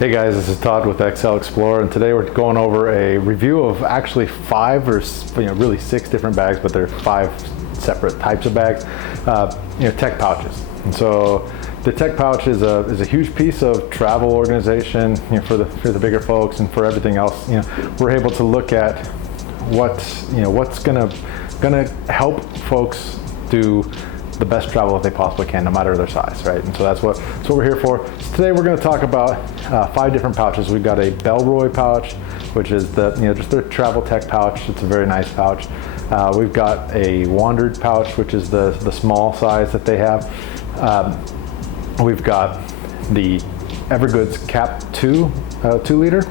Hey guys, this is Todd with XL Explorer, and today we're going over a review of actually 5 or really 6 different bags, but they're 5 separate types of bags, tech pouches. And so the tech pouch is a huge piece of travel organization, for the bigger folks and for everything else. We're able to look at what's gonna help folks do the best travel that they possibly can, no matter their size, right? And so that's what we're here for. So today we're going to talk about 5 different pouches. We've got a Bellroy pouch, which is just their travel tech pouch. It's a very nice pouch. We've got a Wandrd pouch, which is the small size that they have. We've got the Evergoods CAP2L 2-liter,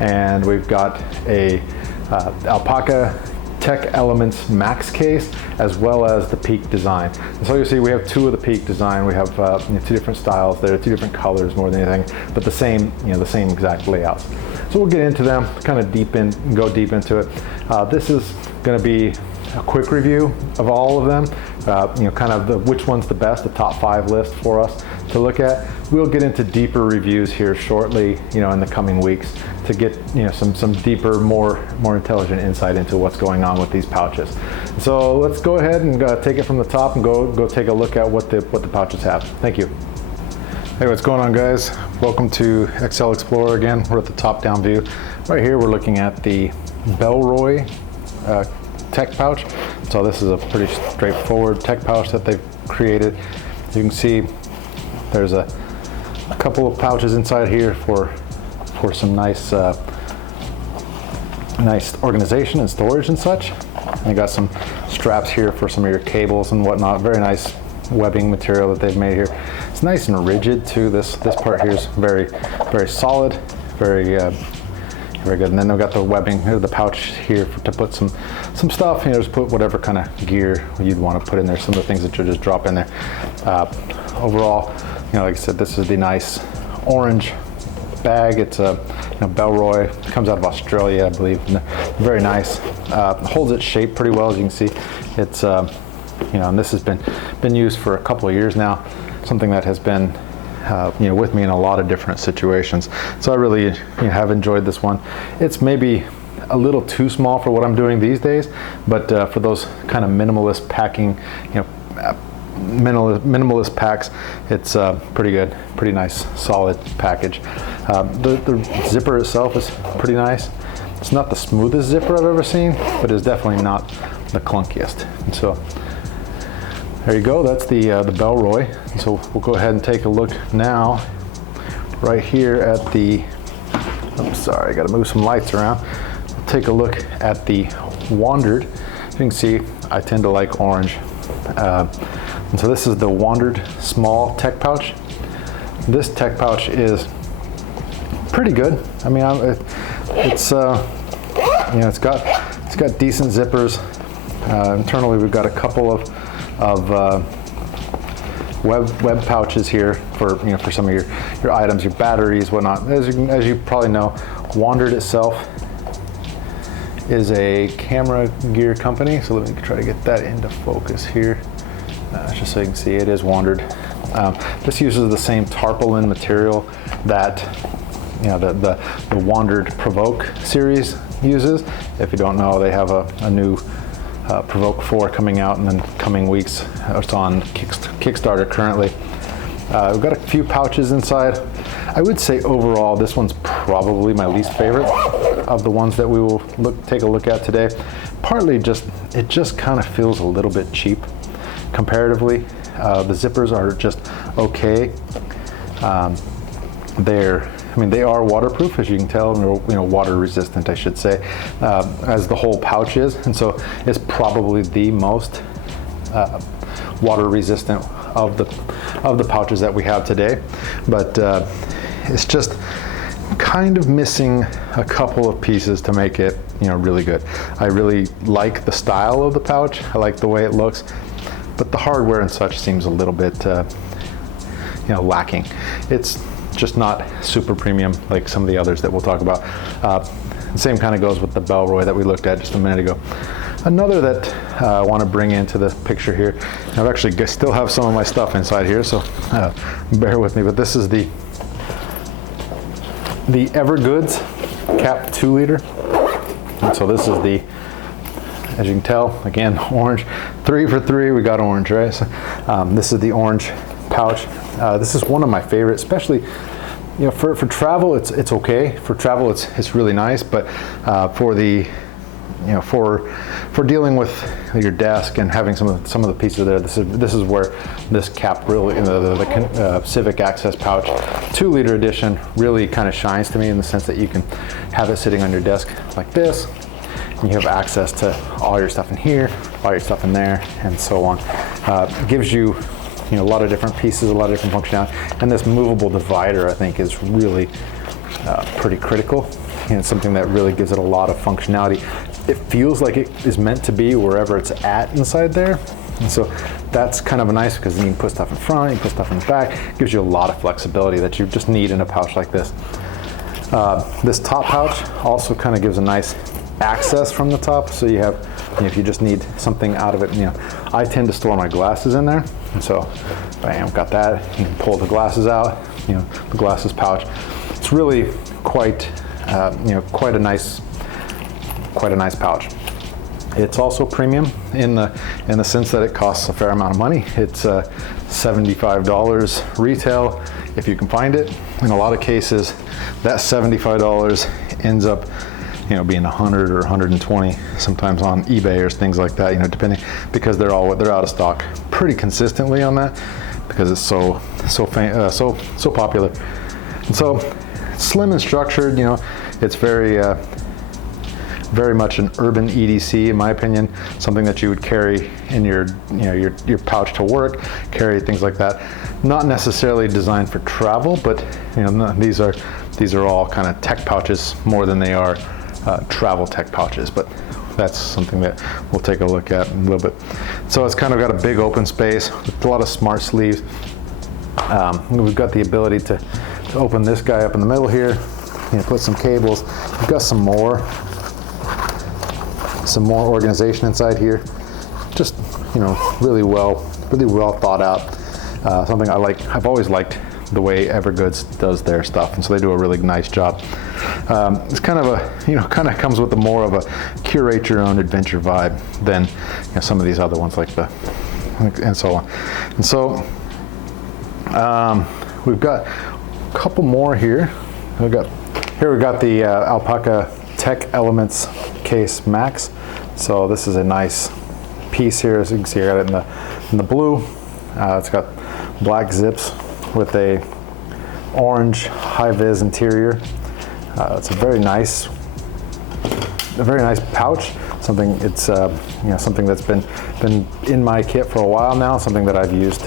and we've got a Alpaka Tech Elements Max case, as well as the Peak design. And so you'll see we have 2 of the Peak design. We have 2 different styles. They're 2 different colors more than anything, but the same exact layouts. So we'll get into them, kind of go deep into it. This is going to be a quick review of all of them. Kind of which one's the best, the top 5 list for us to look at. We'll get into deeper reviews here shortly, in the coming weeks, to get some deeper, more intelligent insight into what's going on with these pouches. So let's go ahead and take it from the top and go take a look at what the pouches have. Thank you. Hey, what's going on, guys? Welcome to XL Explorer again. We're at the top-down view. Right here, we're looking at the Bellroy tech pouch. So this is a pretty straightforward tech pouch that they've created. You can see there's a couple of pouches inside here for some nice organization and storage and such. And you got some straps here for some of your cables and whatnot. Very nice webbing material that they've made here. It's nice and rigid too. This part here is very solid, very good. And then they've got the webbing, the pouch here to put some stuff. Just put whatever kind of gear you'd want to put in there. Some of the things that you'll just drop in there. Overall, like I said, this is the nice orange bag. It's a Bellroy. It comes out of Australia, I believe. Very nice. Holds its shape pretty well, as you can see. It's and this has been used for a couple of years now. Something that has been with me in a lot of different situations. So I really have enjoyed this one. It's maybe a little too small for what I'm doing these days, but for those kind of minimalist packing, minimalist packs, it's pretty good, pretty nice, solid package. The zipper itself is pretty nice. It's not the smoothest zipper I've ever seen, but it's definitely not the clunkiest. And so there you go. That's the Bellroy. And so we'll go ahead and take a look now, right here at the. I'm sorry, I got to move some lights around. We'll take a look at the Wandrd. You can see I tend to like orange. And so this is the Wandrd small tech pouch. This tech pouch is pretty good. I mean, it's got decent zippers. Internally, we've got a couple of web pouches here for some of your items, your batteries, whatnot. As you probably know, Wandrd itself is a camera gear company. So let me try to get that into focus here. Just so you can see, it is Wandrd. This uses the same tarpaulin material that the Wandrd Provoke series uses. If you don't know, they have a new Provoke 4 coming out in the coming weeks. It's on Kickstarter currently. We've got a few pouches inside. I would say overall, this one's probably my least favorite of the ones that we will take a look at today. Partly it just kind of feels a little bit cheap comparatively. The zippers are just okay. They are waterproof, as you can tell, water resistant, I should say, as the whole pouch is. And so it's probably the most water resistant of the pouches that we have today. But it's just kind of missing a couple of pieces to make it, really good. I really like the style of the pouch. I like the way it looks, but the hardware and such seems a little bit, lacking. It's just not super premium like some of the others that we'll talk about. The same kind of goes with the Bellroy that we looked at just a minute ago. Another that I want to bring into the picture here, I've actually still have some of my stuff inside here, so bear with me, but this is the the Evergoods CAP 2 liter. And so this is the, as you can tell, again, orange. 3 for 3, we got orange, right? So, this is the orange pouch. This is one of my favorites, especially, you know, for travel, it's okay. For travel, it's really nice, but for the, you know, for dealing with your desk and having some of the pieces there, this is where this cap really, you know, the Civic Access Pouch 2 liter edition really kind of shines to me, in the sense that you can have it sitting on your desk like this, and you have access to all your stuff in here, all your stuff in there, and so on. It gives you, you know, a lot of different pieces, a lot of different functionality, and this movable divider, I think, is really pretty critical, and it's something that really gives it a lot of functionality. It feels like it is meant to be wherever it's at inside there, and so that's kind of nice, because you can put stuff in front, you can put stuff in the back. It gives you a lot of flexibility that you just need in a pouch like this. This top pouch also kind of gives a nice access from the top, so you have, you know, if you just need something out of it, you know, I tend to store my glasses in there, and so bam, got that. You can pull the glasses out, you know, the glasses pouch. It's really quite, you know, quite a nice pouch. It's also premium in the sense that it costs a fair amount of money. It's $75 retail if you can find it. In a lot of cases, that $75 ends up, you know, being 100 or 120 sometimes on eBay or things like that, you know, depending, because they're out of stock pretty consistently on that, because it's so popular. And so slim and structured, you know, it's very much an urban EDC, in my opinion, something that you would carry in your, you know, your pouch to work, carry things like that. Not necessarily designed for travel, but, you know, these are all kind of tech pouches more than they are travel tech pouches, but that's something that we'll take a look at in a little bit. So it's kind of got a big open space with a lot of smart sleeves. We've got the ability to open this guy up in the middle here, you know, put some cables. We've got some more organization inside here. Just, you know, really well thought out. Something I like. I've always liked the way Evergoods does their stuff, and so they do a really nice job. It's kind of a, you know, kind of comes with a more of a curate your own adventure vibe than, you know, some of these other ones, like the, and so on. And so we've got a couple more here. We've got the Alpaka Tech Elements Case Max. So this is a nice piece here. As you can see, I got it in the blue. It's got black zips with a orange high-vis interior. It's a very nice pouch. Something, it's you know, something that's been in my kit for a while now. Something that I've used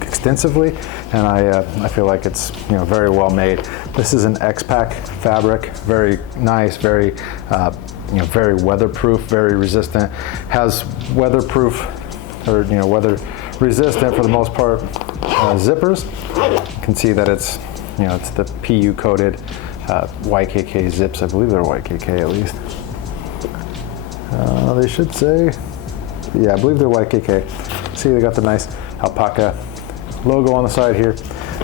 extensively, and I feel like it's, you know, very well made. This is an X-Pack fabric, very nice, very you know, very weatherproof, very resistant. Has weatherproof, or, you know, weather resistant for the most part zippers. You can see that it's, you know, it's the PU coated YKK zips. I believe they're YKK at least. They should say, yeah, I believe they're YKK. See, they got the nice Alpaka logo on the side here.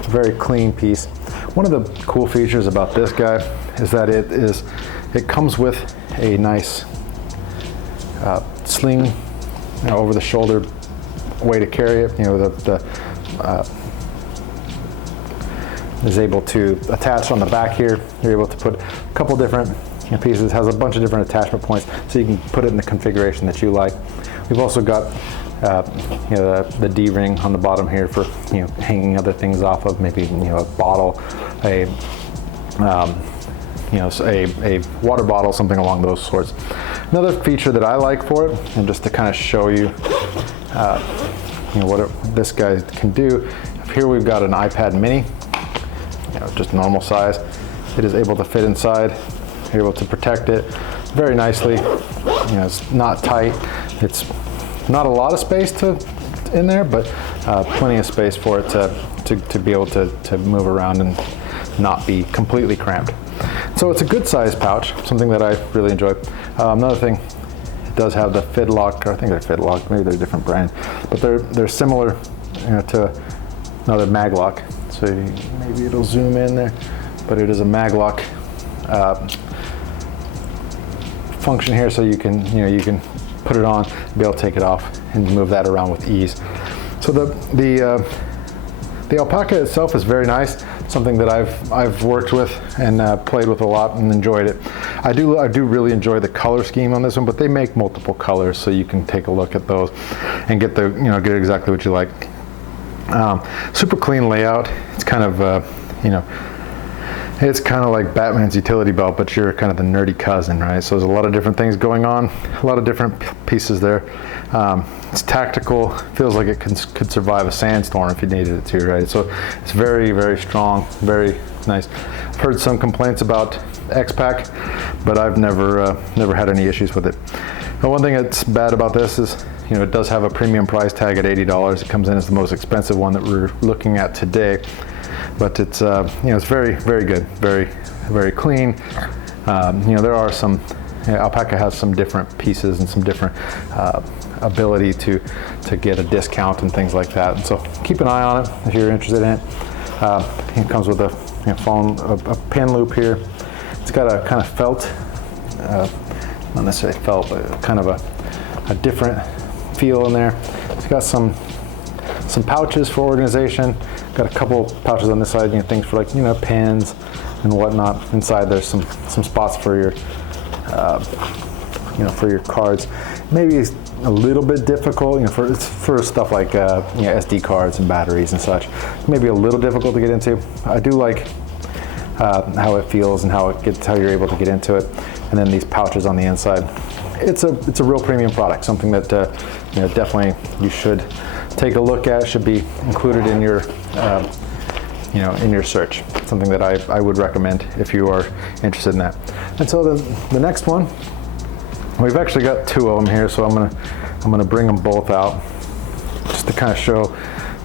Very clean piece. One of the cool features about this guy is that it comes with a nice sling, you know, over the shoulder way to carry it. You know, is able to attach on the back here. You're able to put a couple different, you know, pieces. It has a bunch of different attachment points, so you can put it in the configuration that you like. We've also got you know, the D-ring on the bottom here for, you know, hanging other things off of, maybe, you know, a bottle, you know, a water bottle, something along those sorts. Another feature that I like for it, and just to kind of show you, you know, what this guy can do. Here we've got an iPad mini, you know, just normal size. It is able to fit inside. You're able to protect it very nicely. You know, it's not tight. It's not a lot of space in there, but plenty of space for it to be able to move around and not be completely cramped. So it's a good size pouch, something that I really enjoy. Another thing, it does have the Fidlock, or I think they're Fidlock, maybe they're a different brand, but they're similar, you know, to another Maglock. So maybe it'll zoom in there, but it is a Maglock function here, so you can you can put it on, be able to take it off, and move that around with ease. So the Alpaka itself is very nice. Something that I've worked with and played with a lot and enjoyed it. I do really enjoy the color scheme on this one, but they make multiple colors, so you can take a look at those and get the get exactly what you like. Super clean layout. It's kind of it's kind of like Batman's utility belt, but you're kind of the nerdy cousin, right? So there's a lot of different things going on, a lot of different pieces there. It's tactical, feels like it could survive a sandstorm if you needed it to, right? So it's very, very strong, very nice. I've heard some complaints about X-Pack, but I've never had any issues with it. The one thing that's bad about this is, it does have a premium price tag at $80. It comes in as the most expensive one that we're looking at today. But it's it's very, very good, very, very clean. There are some Alpaka has some different pieces and some different ability to get a discount and things like that. And so keep an eye on it if you're interested in it. It comes with a a pin loop here. It's got a kind of felt, not necessarily felt, but kind of a different feel in there. It's got some pouches for organization. Got a couple pouches on this side, things for like pens and whatnot. Inside there's some spots for your for your cards. Maybe it's a little bit difficult, for stuff like SD cards and batteries and such. Maybe a little difficult to get into. I do like how it feels and how you're able to get into it. And then these pouches on the inside. It's a real premium product. Something that definitely you should take a look at. Should be included in your in your search. Something that I would recommend if you are interested in that. And so the next one, we've actually got two of them here, so I'm gonna bring them both out just to kind of show.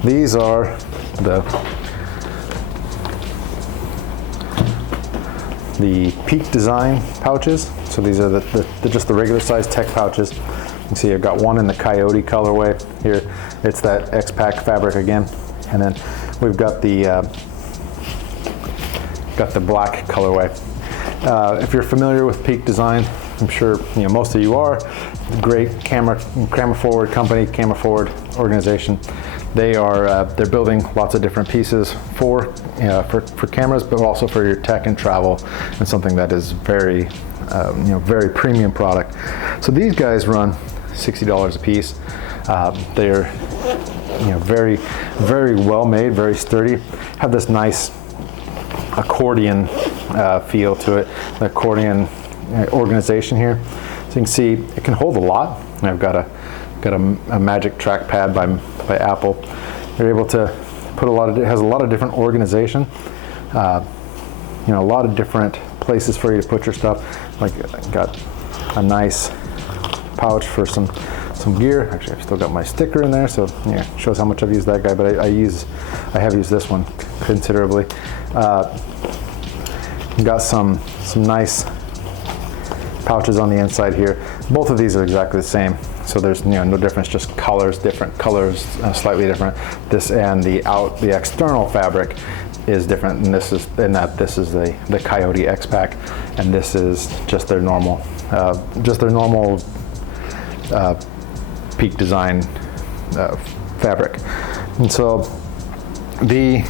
These are the Peak Design pouches. So these are just the regular size tech pouches. You can see I've got one in the Coyote colorway here. It's that X-Pack fabric again, and then we've got the black colorway. If you're familiar with Peak Design, I'm sure most of you are. Great camera forward company, camera forward organization. They're building lots of different pieces for cameras, but also for your tech and travel, and something that is very very premium product. So these guys run $60 a piece. They're very, very well made, very sturdy. Have this nice accordion feel to it, the accordion organization here. So you can see it can hold a lot. And I've got a Magic Trackpad by Apple. They're able to put it has a lot of different organization. A lot of different places for you to put your stuff. Like got a nice pouch for some gear. Actually, I've still got my sticker in there, so shows how much I've used that guy. But I have used this one considerably. Got some nice pouches on the inside here. Both of these are exactly the same, so there's no difference, just different colors, slightly different. This and the external fabric is different, and this is the Coyote X-Pack, and this is just their normal Peak Design fabric. And so the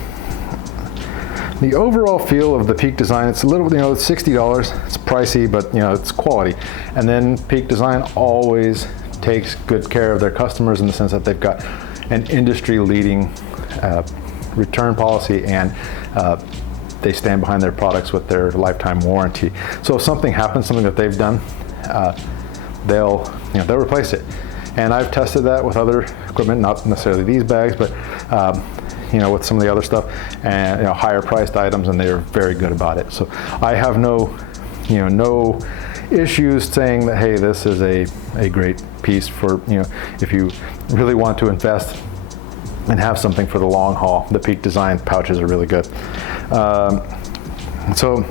overall feel of the Peak Design, it's a little, it's $60. It's pricey, but it's quality. And then Peak Design always takes good care of their customers in the sense that they've got an industry-leading return policy, and they stand behind their products with their lifetime warranty. So if something happens, something that they've done, they'll replace it. And I've tested that with other equipment, not necessarily these bags, but with some of the other stuff, and higher priced items, and they're very good about it. So I have no issues saying that, hey, this is a great piece for if you really want to invest and have something for the long haul. The Peak Design pouches are really good. So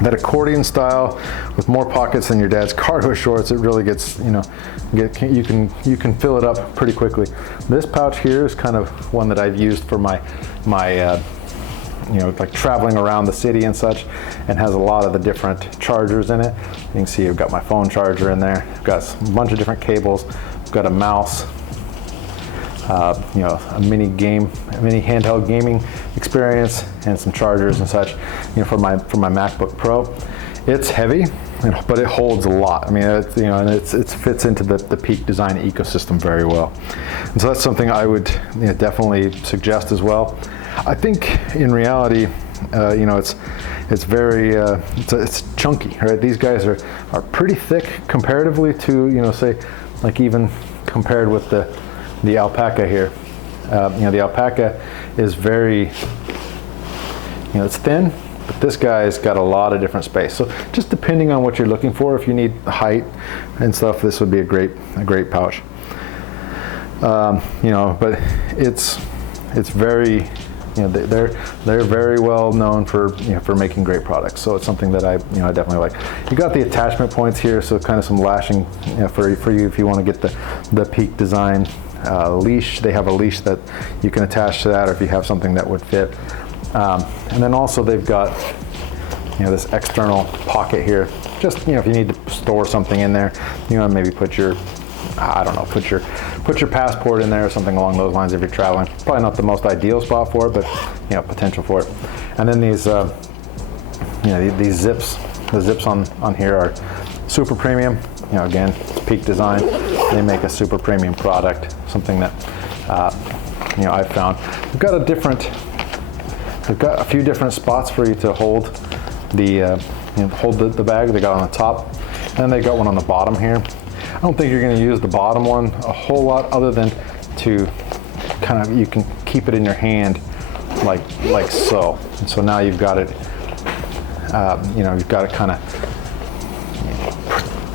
that accordion style with more pockets than your dad's cargo shorts, it really gets, you can fill it up pretty quickly. This pouch here is kind of one that I've used for my like traveling around the city and such, and has a lot of the different chargers in it. You can see I've got my phone charger in there. I've got a bunch of different cables. I've got a mouse, a mini handheld gaming experience, and some chargers and such. For my MacBook Pro, it's heavy, but it holds a lot. I mean, and it fits into the Peak Design ecosystem very well. And so that's something I would definitely suggest as well. I think in reality, it's very it's chunky, right? These guys are pretty thick comparatively to say like even compared with the Alpaka here. The Alpaka is very it's thin, but this guy's got a lot of different space. So just depending on what you're looking for, if you need height and stuff, this would be a great pouch. But it's very they're very well known for for making great products. So it's something that I definitely like. You got the attachment points here, so kind of some lashing for you if you want to get the Peak Design leash. They have a leash that you can attach to that, or if you have something that would fit. And then also they've got this external pocket here. Just if you need to store something in there, maybe put your put your passport in there or something along those lines if you're traveling. Probably not the most ideal spot for it, but potential for it. And then these these zips, the zips on here are super premium. Again, Peak Design. They make a super premium product. Something that I've found. We've got a few different spots for you to hold the bag. They got on the top, and they got one on the bottom here. I don't think you're going to use the bottom one a whole lot, other than to kind of, you can keep it in your hand like so. And so now you've got it, you've got it kind of,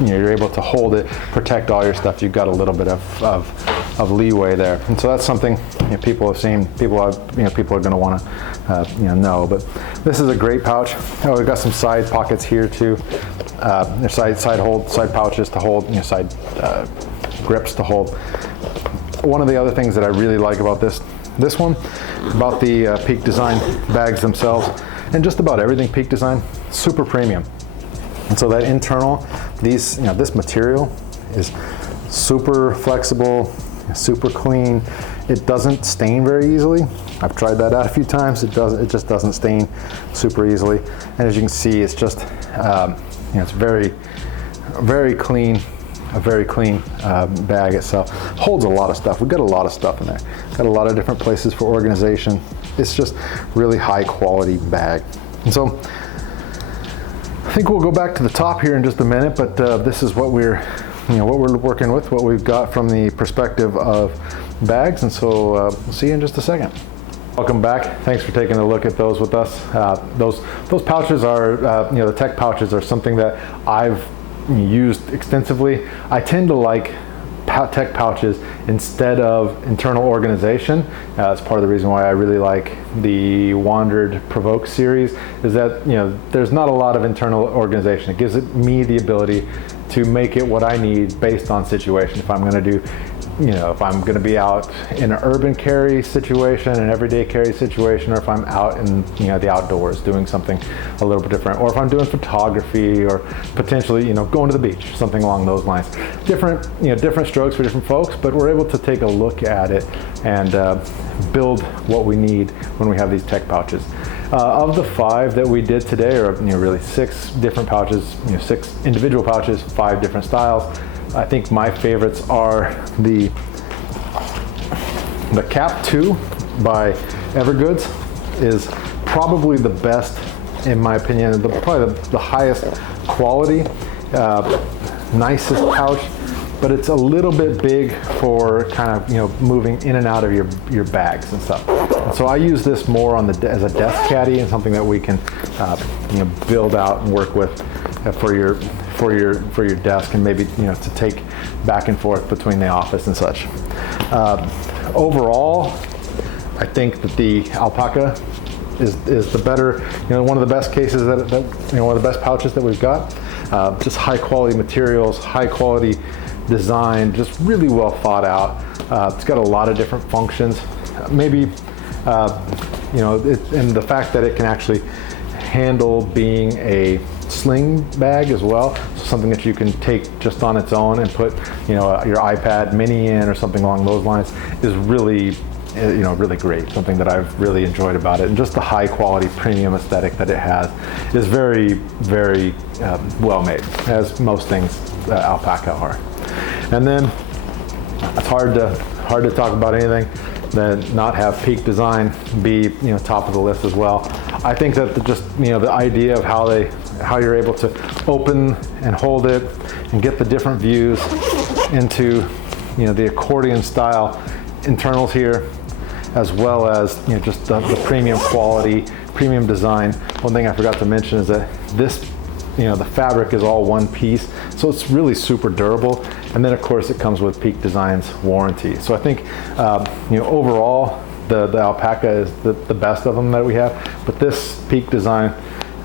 you're able to hold it, protect all your stuff. You've got a little bit of leeway there. And so that's something people have seen, people are going to want to know. But this is a great pouch. We've got some side pockets here too. Side pouches to hold, side grips to hold. One of the other things that I really like about this one, about the Peak Design bags themselves, and just about everything Peak Design, super premium. And so that internal, this material is super flexible, super clean. It doesn't stain very easily. I've tried that out a few times. It just doesn't stain super easily. And as you can see, it's just it's very, very clean. A very clean bag itself. Holds a lot of stuff. We've got a lot of stuff in there. Got a lot of different places for organization. It's just really high quality bag. And so I think we'll go back to the top here in just a minute, but this is what we're working with, what we've got from the perspective of bags. And so we'll see you in just a second. Welcome back. Thanks for taking a look at those with us. Those pouches are, the tech pouches are something that I've used extensively. I tend to like tech pouches instead of internal organization. That's part of the reason why I really like the Wandrd Provoke series, is that there's not a lot of internal organization. It gives me the ability to make it what I need based on situation. If I'm going to do, if I'm going to be out in an urban carry situation, an everyday carry situation, or if I'm out in the outdoors doing something a little bit different, or if I'm doing photography, or potentially going to the beach, something along those lines. Different strokes for different folks, but we're able to take a look at it and build what we need when we have these tech pouches. Of the 5 that we did today, or really 6 different pouches, 6 individual pouches, 5 different styles. I think my favorites are the CAP2 by Evergoods is probably the best, in my opinion, probably the highest quality, nicest pouch, but it's a little bit big for kind of moving in and out of your bags and stuff. And so I use this more on as a desk caddy, and something that we can build out and work with for your desk, and maybe to take back and forth between the office and such. Overall, I think that the Alpaka is the better, one of the best cases that one of the best pouches that we've got. Just high quality materials, high quality design, just really well thought out. It's got a lot of different functions. Maybe you know, and the fact that it can actually handle being a sling bag as well, so something that you can take just on its own and put, you know, your iPad mini in or something along those lines, is really, you know, really great. Something that I've really enjoyed about it, and just the high quality premium aesthetic that it has is very, very well made, as most things Alpaka are. And then it's hard to talk about anything that not have Peak Design be, you know, top of the list as well. I think that just, you know, the idea of how you're able to open and hold it and get the different views into, you know, the accordion style internals here, as well as, you know, just the premium quality, premium design. One thing I forgot to mention is that this, you know, the fabric is all one piece, so it's really super durable. And then of course it comes with Peak Design's warranty. So I think, you know, overall the Alpaka is the best of them that we have, but this Peak Design,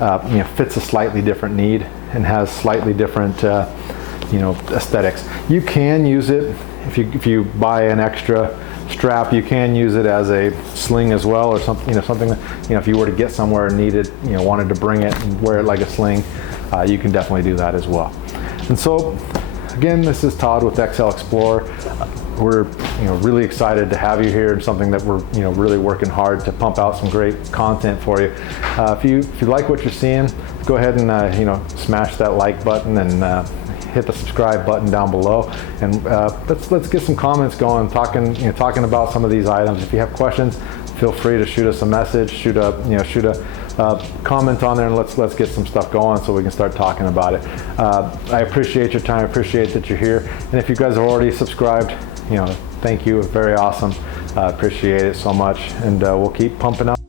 you know, fits a slightly different need and has slightly different, you know, aesthetics. You can use it if you buy an extra strap. You can use it as a sling as well, or something, you know, something that, you know, if you were to get somewhere and needed, you know, wanted to bring it and wear it like a sling, you can definitely do that as well. And so again, this is Todd with XL Explorer. We're, you know, really excited to have you here, and something that we're, you know, really working hard to pump out some great content for you. If you like what you're seeing, go ahead and you know, smash that like button and hit the subscribe button down below, and let's get some comments going, talking about some of these items. If you have questions, feel free to shoot us a message, shoot a comment on there, and let's get some stuff going so we can start talking about it. I appreciate your time. I appreciate that you're here, and if you guys have already subscribed, you know, thank you. Very awesome. Appreciate it so much, and we'll keep pumping out.